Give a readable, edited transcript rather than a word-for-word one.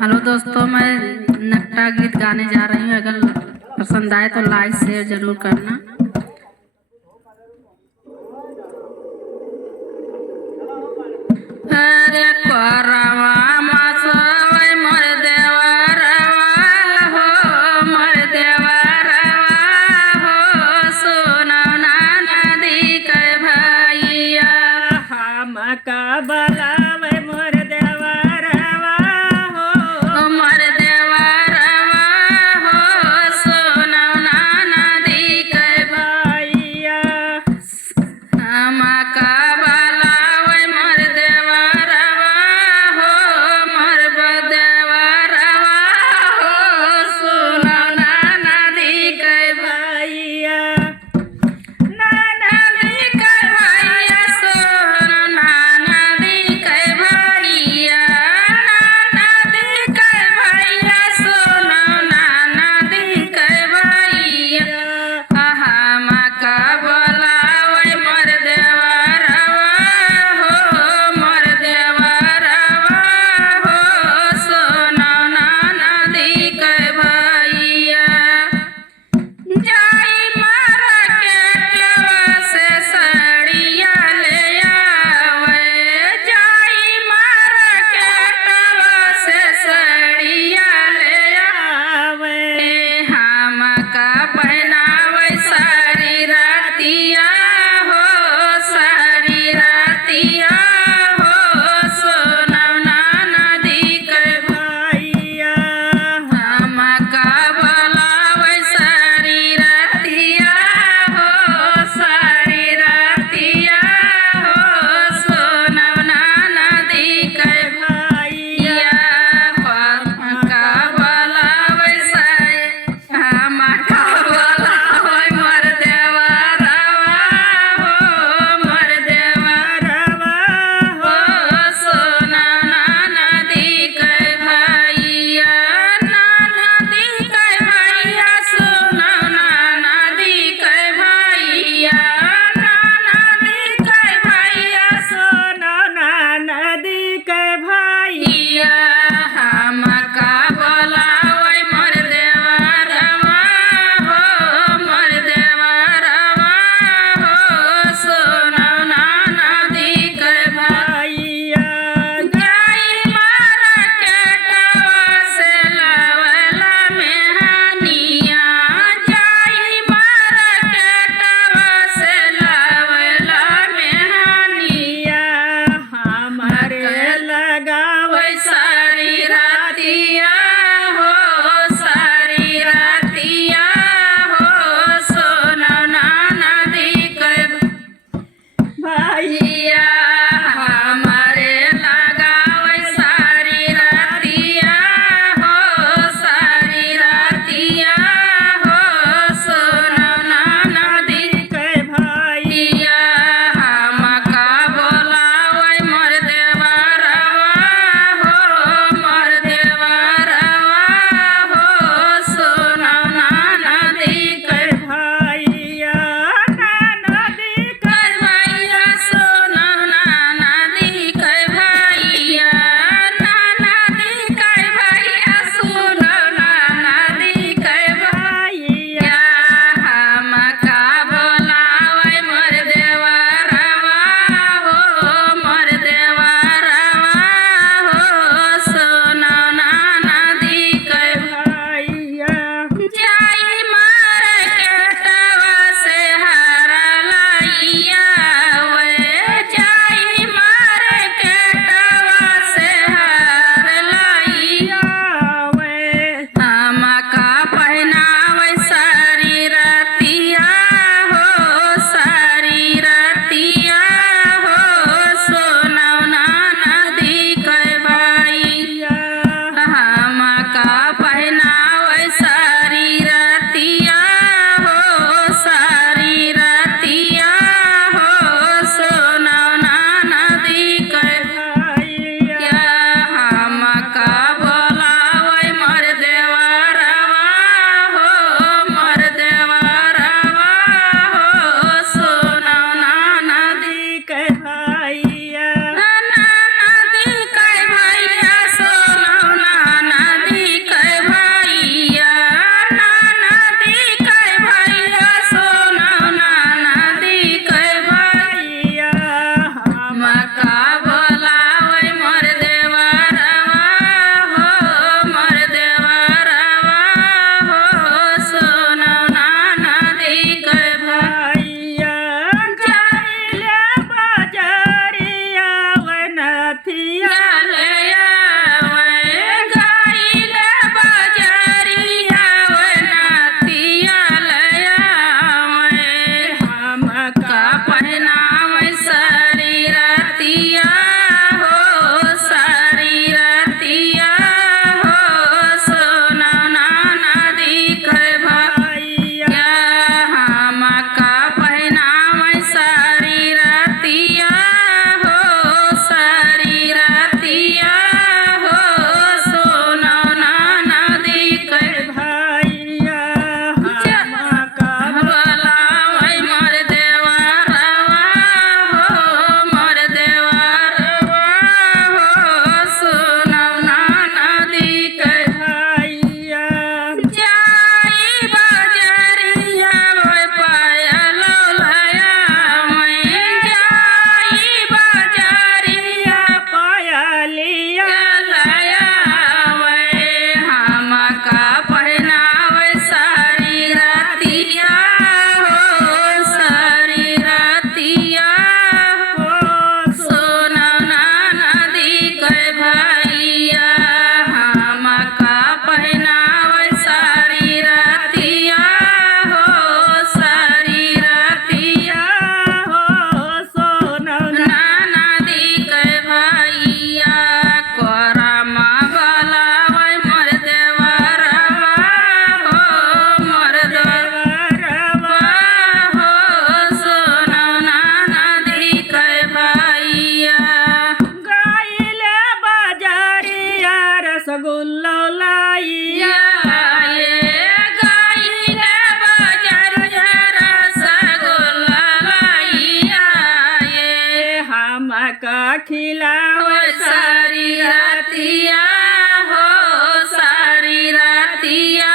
Hello दोस्तों, मैं नक्टा गीत गाने जा रही हूँ। अगर पसंद आए तो लाइक शेयर जरूर करना। अरे कोरवा मसोई मोर देवरवा हो, मोर देवरवा हो, सुनो ना नदी के भैया हम का बलावे मोर देवरवा हो, मोर देवरवा हो, सुनो ना नदी के भैया हम का बलावे मोर देवरवा हो, मोर देवरवा हो, सुनो ना नदी के भैया नदी के भैया, सुनो ना नदी के बोलावे मोर देवरवा हो मोर देवरवा हो सुनो ना नदी के भैया जाइले बाजारिया वनथिया ले आवे गाइले बजरिया वनतिया ले आवे हम का पहनावे शरीरतिया हो शरीरतिया हो सुनो ना नदी के भैया हम का पहनावे शरीरतिया हो शरीरतिया हो सुनो ना नदी के भैया हम का बोलावे मोर देवरवा हो मोर देवरवा हो सुनो ना नदी के भैया जाई बजरिया ओय पायल लयावे जाई बजरिया पायलिया लयावे हम का पहनावे शरीरतिया हो शरीरतिया हो सुनो ना नदी के भैया हम का पहनावे शरीरतिया हो शरीरतिया हो सोनौना ना नदी के भैया करम बोलावे मोर देवरवा हो मोर देवरवा हो सुनो ना नदी के भैया गाइले बाजारिया रसगुल्ला लाइया ये गाइले बजरिया रसगुल्ला लाइया ये हम का खिलावे शरीरतिया हो शरीरतिया